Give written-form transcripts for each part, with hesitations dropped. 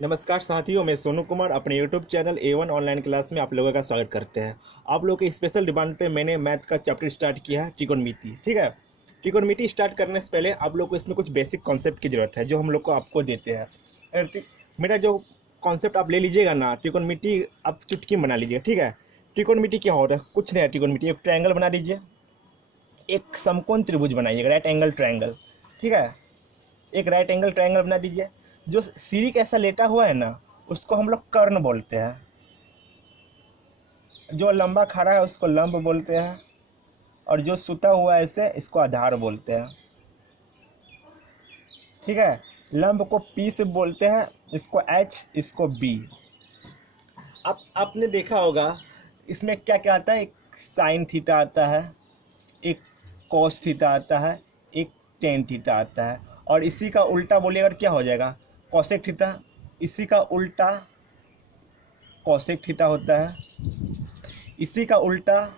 नमस्कार साथियों, मैं सोनू कुमार अपने YouTube channel A1 online class में आप लोगों का स्वागत करते हैं। आप लोगों के स्पेशल डिमांड पे मैंने मैथ का चैप्टर स्टार्ट किया है, त्रिकोणमिति। ठीक है, त्रिकोणमिति स्टार्ट करने से पहले आप लोग को इसमें कुछ बेसिक कॉन्सेप्ट की ज़रूरत है जो हम लोग को आपको देते हैं। मेरा जो कॉन्सेप्ट आप ले लीजिएगा ना, त्रिकोणमिति आप चुटकी बना लीजिए। ठीक है, त्रिकोणमिति क्या होता है? कुछ नहीं है। त्रिकोणमिति एक ट्रायंगल बना दीजिए, एक समकोण त्रिभुज बनाइएगा, राइट एंगल ट्रायंगल। ठीक है, एक राइट एंगल ट्रायंगल बना दीजिए। जो सीढ़ी कैसा लेटा हुआ है ना, उसको हम लोग कर्ण बोलते हैं। जो लंबा खड़ा है उसको लंब बोलते हैं, और जो सुता हुआ है ऐसे, इसको आधार बोलते हैं। ठीक है, लंब को पी से बोलते हैं, इसको एच, इसको बी। आपने देखा होगा इसमें क्या क्या आता है। एक साइन थीटा आता है, एक कॉस थीटा आता है, एक टेन थीटा आता है, और इसी का उल्टा बोलिएगा क्या हो जाएगा? Cosec theta. इसी का उल्टा कॉसेक थीटा होता है, इसी का उल्टा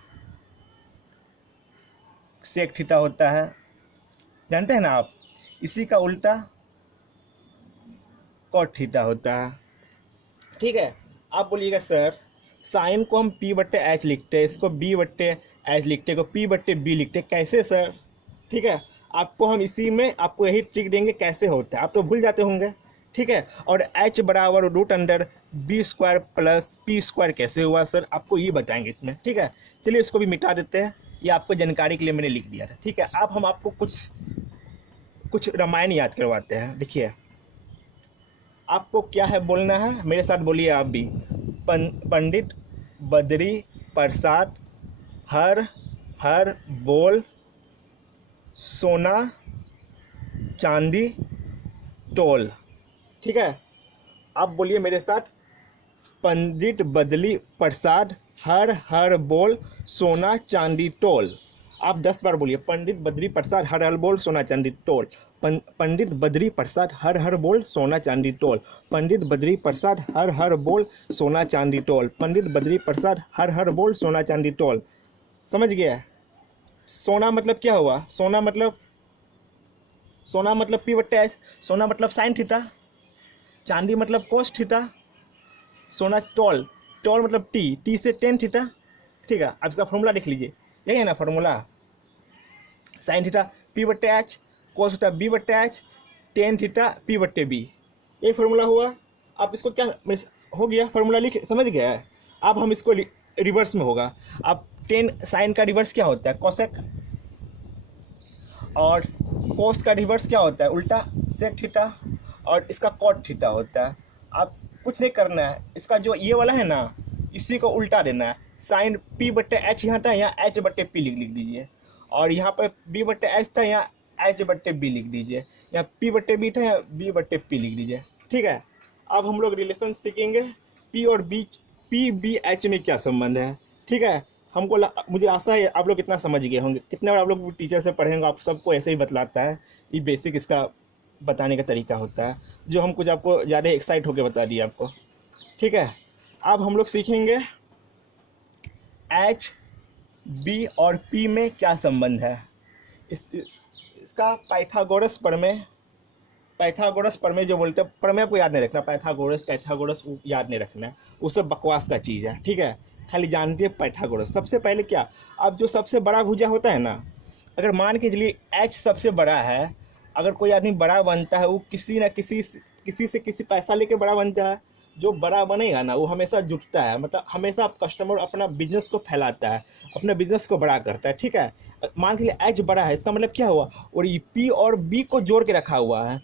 सेक थीटा होता है। जानते हैं ना आप? इसी का उल्टा कॉट थीटा होता है। ठीक है, आप बोलिएगा सर साइन को हम पी बट्टे एच लिखते हैं, इसको बी बट्टे एच लिखते हैं, को पी बट्टे बी लिखते हैं, कैसे सर? ठीक है, आपको हम इसी में आपको यही ट्रिक देंगे कैसे होता है। आप तो भूल जाते होंगे। ठीक है, और h बराबर root under B square plus P square कैसे हुआ सर? आपको ये बताएंगे इसमें। ठीक है, चलिए इसको भी मिटा देते हैं, ये आपको जानकारी के लिए मैंने लिख दिया था। ठीक है, अब हम आपको कुछ रामायण याद करवाते हैं। देखिए, आपको क्या है बोलना है, मेरे साथ बोलिए आप भी। पंडित बद्री प्रसाद हर हर बोल सोना चांदी टोल। ठीक है, आप बोलिए मेरे साथ। पंडित बदली प्रसाद हर हर बोल सोना चांदी टोल। आप 10 बार बोलिए, पंडित बद्री प्रसाद हर हर बोल सोना चांदी टोल। पंडित बद्री प्रसाद हर हर बोल सोना चांदी टोल। पंडित बद्री प्रसाद हर हर बोल सोना चांदी टोल। पंडित बद्री प्रसाद हर हर बोल सोना चांदी टोल। समझ गया? सोना मतलब क्या हुआ? सोना मतलब पी बट्टे एच। सोना मतलब साइन थीटा। चांदी मतलब कोस थीटा। सोना टोल, टोल मतलब टी से टेन थीटा। ठीक है, अब इसका फॉर्मूला लिख लीजिए। यही है ना फॉर्मूला? साइन थीटा पी बट्टे एच, कोस थीटा बी बट्टे एच, टेन थीटा पी बट्टे बी। यही फॉर्मूला हुआ। आप इसको क्या हो गया? फॉर्मूला लिख समझ गया है। अब हम इसको रिवर्स में होगा। अब टेन साइन का रिवर्स क्या होता है? कोसेक। और कोस का रिवर्स क्या होता है? उल्टा सेक थीटा। और इसका कॉट थीटा होता है। आप कुछ नहीं करना है, इसका जो ये वाला है ना, इसी को उल्टा देना है। साइन पी बट्टे एच यहाँ था, यहाँ एच बट्टे पी लिख दीजिए। और यहाँ पर बी बट्टे एच था, यहाँ एच बट्टे बी लिख दीजिए। यहाँ पी बट्टे बी था, यहाँ बी बट्टे पी लिख दीजिए। ठीक है, अब हम लोग रिलेशन सीखेंगे पी और बी, पी बी एच में क्या संबंध है। ठीक है, मुझे आशा है आप लोग कितना समझ गए होंगे। कितने बार आप लोग टीचर से पढ़ेंगे, आप सबको ऐसे ही बतलाता है। ये बेसिक इसका बताने का तरीका होता है, जो हम कुछ आपको ज़्यादा एक्साइट होकर बता दिए आपको। ठीक है, अब हम लोग सीखेंगे एच बी और पी में क्या संबंध है। इसका पाइथागोरस प्रमेय जो बोलते हैं, प्रमेय को याद नहीं रखना। पाइथागोरस याद नहीं रखना, वो सब बकवास का चीज़ है। ठीक है, खाली जानते हैं पाइथागोरस। सबसे पहले क्या, अब जो सबसे बड़ा भुजा होता है ना, अगर मान के चलिए एच सबसे बड़ा है, अगर कोई आदमी बड़ा बनता है, वो किसी से किसी पैसा लेके बड़ा बनता है। जो बड़ा बनेगा ना, वो हमेशा जुटता है, मतलब हमेशा कस्टमर अपना बिजनेस को फैलाता है, अपने बिजनेस को बड़ा करता है। ठीक है, मान के लिए एच बड़ा है, इसका मतलब क्या हुआ? और ये पी और बी को जोड़ के रखा हुआ है।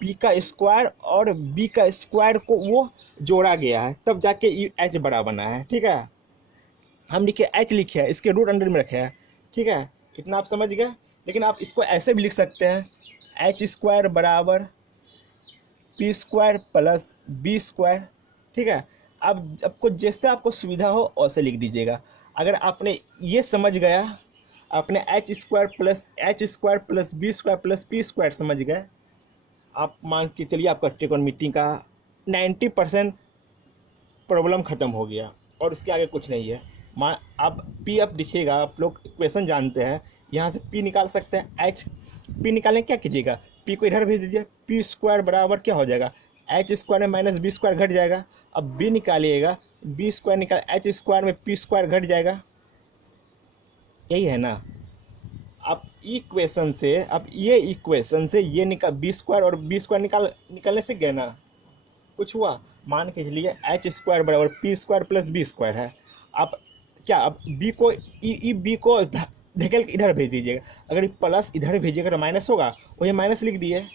पी का स्क्वायर और बी का स्क्वायर को वो जोड़ा गया है, तब जाके ये एच बड़ा बना है। ठीक है, हम लिखे एच लिखे हैं, इसके रूट अंडर में रखे हैं। ठीक है, इतना आप समझ गए। लेकिन आप इसको ऐसे भी लिख सकते हैं, एच स्क्वायर बराबर P square plus B square. ठीक है, अब आपको जैसे आपको सुविधा हो वैसे लिख दीजिएगा। अगर आपने ये समझ गया, आपने H square plus B square plus P square समझ गए, आप मान के चलिए आपका त्रिकोणमिति का 90% प्रॉब्लम ख़त्म हो गया, और उसके आगे कुछ नहीं है। अब पी अब दिखेगा, आप लोग इक्वेशन जानते हैं, यहाँ से पी निकाल सकते हैं। एच पी निकालें, क्या कीजिएगा? पी को इधर भेज दीजिए। पी स्क्वायर बराबर क्या हो जाएगा? एच स्क्वायर में माइनस बी स्क्वायर घट जाएगा। अब बी निकालिएगा, बी स्क्वायर निकाल, एच स्क्वायर में पी स्क्वायर घट जाएगा, यही है ना। अब इक्वेशन से, अब ये इक्वेशन से ये निकाल, बी स्क्वायर और बी स्क्वायर निकालने से गए ना, कुछ हुआ। मान के चलिए एच स्क्वायर बराबर P square plus B square है। अब क्या, अब बी को बी को ढकेल के इधर भेज दीजिएगा। अगर प्लस इधर भेजिएगा तो माइनस होगा, वही माइनस लिख दिए।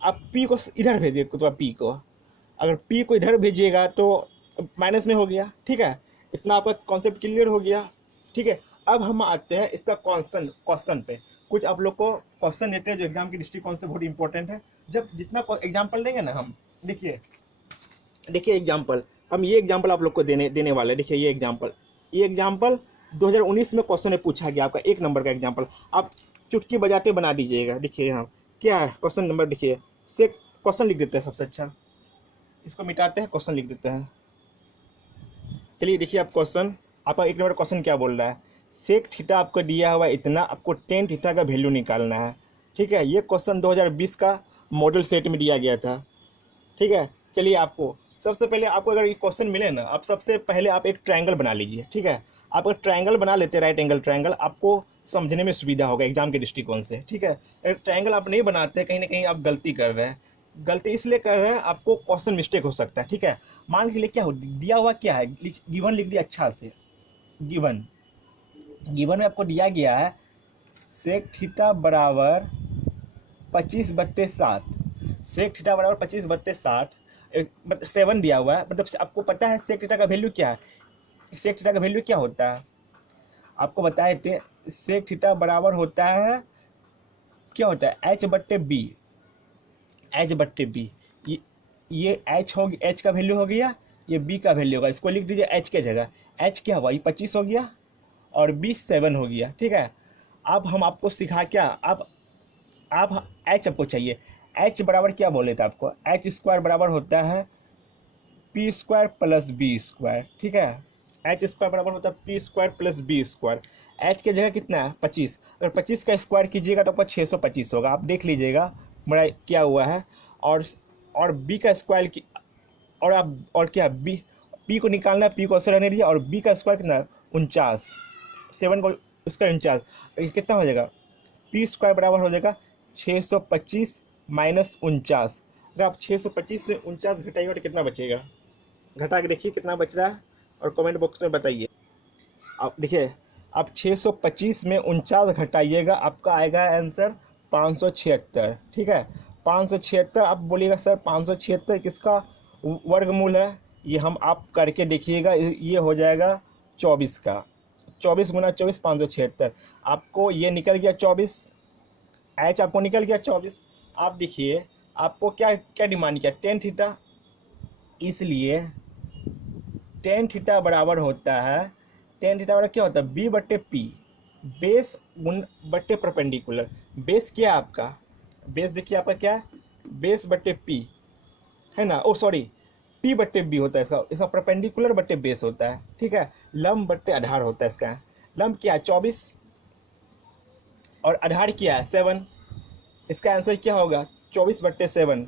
अब पी को इधर भेजिए, तो पी को, अगर पी को इधर भेजिएगा तो माइनस में हो गया। ठीक है, इतना आपका कॉन्सेप्ट क्लियर हो गया। ठीक है, अब हम आते हैं इसका क्वेश्चन पे। कुछ आप लोग को क्वेश्चन देते हैं जो एग्जाम की दृष्टिकोण से बहुत इंपॉर्टेंट है। जब जितना एग्जाम्पल देंगे ना हम, देखिए एग्जाम्पल, हम ये एग्जाम्पल आप लोग को देने वाले हैं। देखिए ये एग्जाम्पल 2019 में क्वेश्चन में पूछा गया, आपका 1 नंबर का एग्जाम्पल। आप चुटकी बजाते बना दीजिएगा। देखिए यहाँ क्या है क्वेश्चन नंबर, देखिए से क्वेश्चन लिख देते हैं सबसे अच्छा, इसको मिटाते हैं, क्वेश्चन लिख देते हैं। चलिए देखिए आप क्वेश्चन, आपका 1 नंबर क्वेश्चन क्या बोल रहा है। सेक थीटा आपको दिया हुआ इतना, आपको टेन थीटा का वैल्यू निकालना है। ठीक है, ये क्वेश्चन 2020 का मॉडल सेट में दिया गया था। ठीक है, चलिए आपको सबसे पहले, आपको अगर ये क्वेश्चन मिले ना, आप सबसे पहले आप एक ट्रायंगल बना लीजिए। ठीक है, आप अगर ट्रायंगल बना लेते, राइट एंगल ट्रायंगल, आपको समझने में सुविधा होगा एग्जाम के दृष्टिकोण से। ठीक है, अगर ट्रायंगल आप नहीं बनाते, कहीं ना कहीं आप गलती कर रहे हैं। गलती इसलिए कर रहे हैं, आपको क्वेश्चन मिस्टेक हो सकता है। ठीक है, मान के लिए क्या हो दिया हुआ, क्या है गिवन लिख दिया अच्छा से। गिवन में आपको दिया गया है सेक थीटा बराबर 25/7, सेक थीटा बराबर 25/7, 7 दिया हुआ है। मतलब आपको पता है सेक थीटा का वैल्यू क्या है, सेक थीटा का वैल्यू क्या होता है, आपको बताए थे। सेक थीटा बराबर होता है, क्या होता है, h/b, h/b। ये h हो, h का वैल्यू हो गया, ये b का वैल्यू होगा। इसको लिख दीजिए h के जगह। h क्या हुआ, ये 25 हो गया और b 7 हो गया। ठीक है, अब हम आपको सिखा क्या, अब h आपको चाहिए। h बराबर क्या बोले थे आपको, h स्क्वायर बराबर होता है P square plus B square. ठीक है, एच स्क्वायर बराबर होता है P square plus B square. H की जगह कितना है 25, अगर 25 का स्क्वायर कीजिएगा तो आपका 625 होगा। आप देख लीजिएगा बड़ा क्या हुआ है। और बी का स्क्वायर की, और आप और क्या, बी पी को निकालना है, पी को असर रहने दीजिए। और बी का स्क्वायर कितना, 49, 7 को उसका 49, कितना हो जाएगा, पी स्क्वायर बराबर हो जाएगा 625 माइनस 49। अगर आप 625 में 49 घटाइएगा तो कितना बचेगा, घटा के देखिए कितना बच रहा है और कमेंट बॉक्स में बताइए। आप देखिए, आप 625 में 49 घटाइएगा, आपका आएगा आंसर 576। ठीक है, 576। आप बोलिएगा सर 576 किसका वर्गमूल है, ये हम आप करके देखिएगा, ये हो जाएगा 24 का। 24 गुना 24 576, आपको ये निकल गया 24, एच आपको निकल गया 24। आप देखिए आपको क्या क्या डिमांड किया, टेन थीटा, इसलिए टेन थीटा बराबर होता है, टेन थीटा बराबर क्या होता है, b/p, बेस बट्टे परपेंडिकुलर। बेस क्या है आपका, बेस देखिए आपका क्या है, बेस/p है ना, ओ सॉरी, p/b होता है इसका परपेंडिकुलर बट्टे बेस होता है। ठीक है, लंब बट्टे आधार होता है इसका। लंब क्या है 24 और आधार क्या है 7। इसका आंसर क्या होगा 24/7।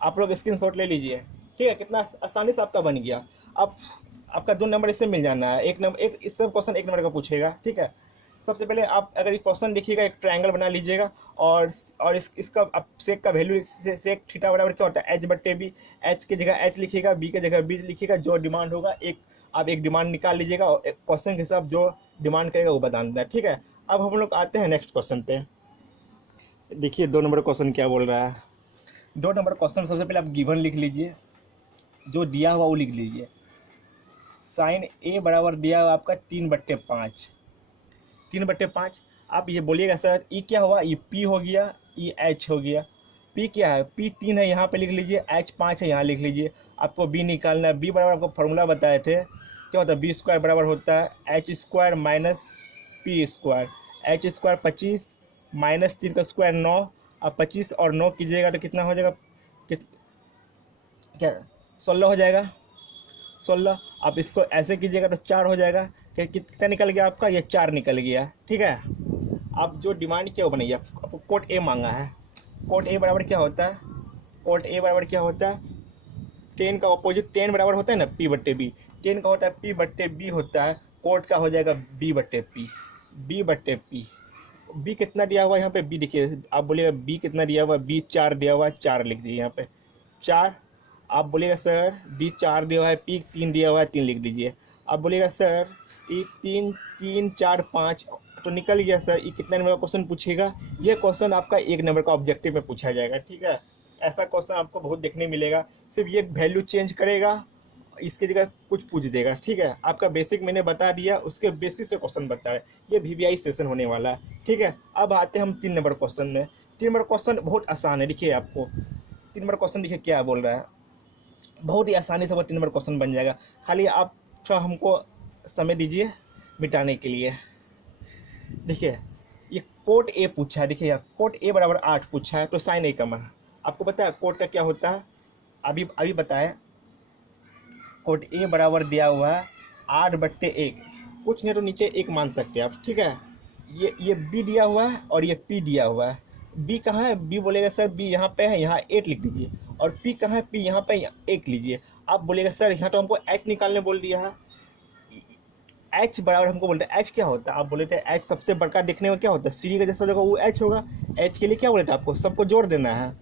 आप लोग स्क्रीनशॉट ले लीजिए। ठीक है, कितना आसानी से आपका बन गया। अब आपका 2 नंबर इससे मिल जाना है, एक इस सब क्वेश्चन 1 नंबर का पूछेगा। ठीक है, सबसे पहले आप अगर ये क्वेश्चन देखिएगा, एक ट्रायंगल बना लीजिएगा और इसका आप सेक का वैल्यू, सेक थीटा बराबर क्या होता है h/b। h की जगह h लिखिएगा, b की जगह b लिखिएगा, जो डिमांड होगा आप एक डिमांड निकाल लीजिएगा और क्वेश्चन के हिसाब जो डिमांड करेगा वो बता देना। ठीक है, अब हम लोग आते हैं नेक्स्ट क्वेश्चन पे। देखिए 2 नंबर क्वेश्चन क्या बोल रहा है। 2 नंबर क्वेश्चन सबसे पहले आप गिवन लिख लीजिए, जो दिया हुआ वो लिख लीजिए। साइन ए बराबर दिया हुआ आपका 3/5, 3/5। आप ये बोलिएगा सर ई क्या हुआ, ये पी हो गया, ई एच हो गया। पी क्या है, पी 3 है, यहाँ पे लिख लीजिए, एच 5 है, यहाँ लिख लीजिए। आपको बी निकालना है। बी बराबर आपको फॉर्मूला बताए थे, क्या होता है, बी स्क्वायर बराबर होता है H square minus P square. H square 25 minus 3 का स्क्वायर 9। अब 25 और 9 कीजिएगा तो कितना हो जाएगा, क्या 16 हो जाएगा, 16। आप इसको ऐसे कीजिएगा तो 4 हो जाएगा। कितना निकल गया आपका, ये 4 निकल गया। ठीक है, आप जो डिमांड क्या वो बनाइए। आपको कोट ए मांगा है, कोट ए बराबर क्या होता है, कोट ए बराबर क्या होता है टेन का अपोजिट टेन बराबर होता है ना पी बट्टे बी, टेन का होता है पी बट्टे बी होता है, कोट का हो जाएगा बी बट्टे पी, बी बट्टे पी। बी कितना दिया हुआ है यहाँ पे, बी देखिए, आप बोलिएगा बी कितना दिया हुआ है, बी 4 दिया हुआ है, 4 लिख दीजिए यहाँ पे 4। आप बोलिएगा सर बी 4 दिया हुआ है, पी 3 दिया हुआ है, 3 लिख दीजिए। आप बोलिएगा सर ये 3 3 4 5 तो निकल गया सर, ये कितना नंबर का क्वेश्चन पूछेगा, ये क्वेश्चन आपका 1 नंबर का ऑब्जेक्टिव में पूछा जाएगा, ठीक है। ऐसा क्वेश्चन आपको बहुत देखने मिलेगा, सिर्फ ये वैल्यू चेंज करेगा, इसकी जगह कुछ पूछ देगा, ठीक है। आपका बेसिक मैंने बता दिया, उसके बेसिस पे क्वेश्चन बता है, ये VVI सेशन होने वाला है, ठीक है। अब आते हैं हम 3 नंबर क्वेश्चन में। 3 नंबर क्वेश्चन बहुत आसान है, देखिए आपको 3 नंबर क्वेश्चन देखिए क्या बोल रहा है, बहुत ही आसानी से वो 3 नंबर क्वेश्चन बन जाएगा, खाली आप थोड़ा हमको समय दीजिए मिटाने के लिए। देखिए ये कोट ए पूछा है, देखिए यार कोट ए बराबर 8 पूछा है, तो साइन ए का मान आपको पता है कोट का क्या होता है, अभी बताए। कोट ए बराबर दिया हुआ है 8/1, कुछ नहीं तो नीचे 1 मान सकते हैं आप, ठीक है। ये बी दिया हुआ है और ये पी दिया हुआ है। बी कहाँ है, बी बोलेगा सर बी यहाँ पे है, यहाँ 8 लिख दीजिए। और पी कहाँ है, पी यहाँ पे 1 लीजिए। आप बोलेगा सर यहाँ तो हमको एच निकालने बोल दिया है, एच बराबर हमको बोलते हैं, एच क्या होता है, आप बोले थे एच सबसे बड़का देखने में क्या होता है, सीढ़ी का जैसा देखो वो एच होगा। एच के लिए क्या बोले थे आपको, सबको जोड़ देना है,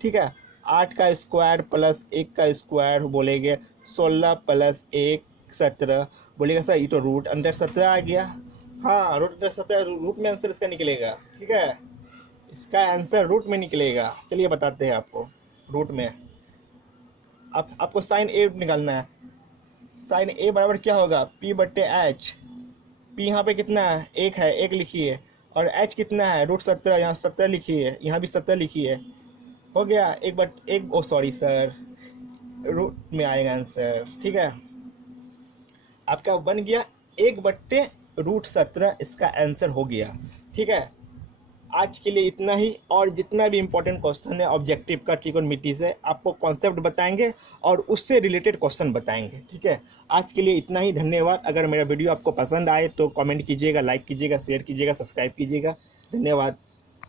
ठीक है। 8 का स्क्वायर प्लस 1 का स्क्वायर बोलेंगे 16 प्लस 1 17, बोलेगा सर ये तो रूट अंडर 17 आ गया। हाँ रूट अंडर 17 रूट में आंसर इसका निकलेगा, ठीक है, इसका आंसर रूट में निकलेगा। चलिए बताते हैं आपको रूट में। आपको साइन ए निकालना है, साइन ए बराबर क्या होगा P/H। P यहाँ पे कितना है, 1 है, 1 लिखिए। और H कितना है, रूट 17, यहाँ 17 लिखिए, यहाँ भी 17 लिखिए, हो गया। 1/1 ओ सॉरी सर, रूट में आएगा आंसर, ठीक है। आपका बन गया 1/√17, इसका आंसर हो गया, ठीक है। आज के लिए इतना ही, और जितना भी इम्पोर्टेंट क्वेश्चन है ऑब्जेक्टिव का ट्रिगोनोमेट्री से आपको कॉन्सेप्ट बताएंगे और उससे रिलेटेड क्वेश्चन बताएंगे, ठीक है। आज के लिए इतना ही, धन्यवाद। अगर मेरा वीडियो आपको पसंद आए तो कमेंट कीजिएगा, लाइक कीजिएगा, शेयर कीजिएगा, सब्सक्राइब कीजिएगा, धन्यवाद।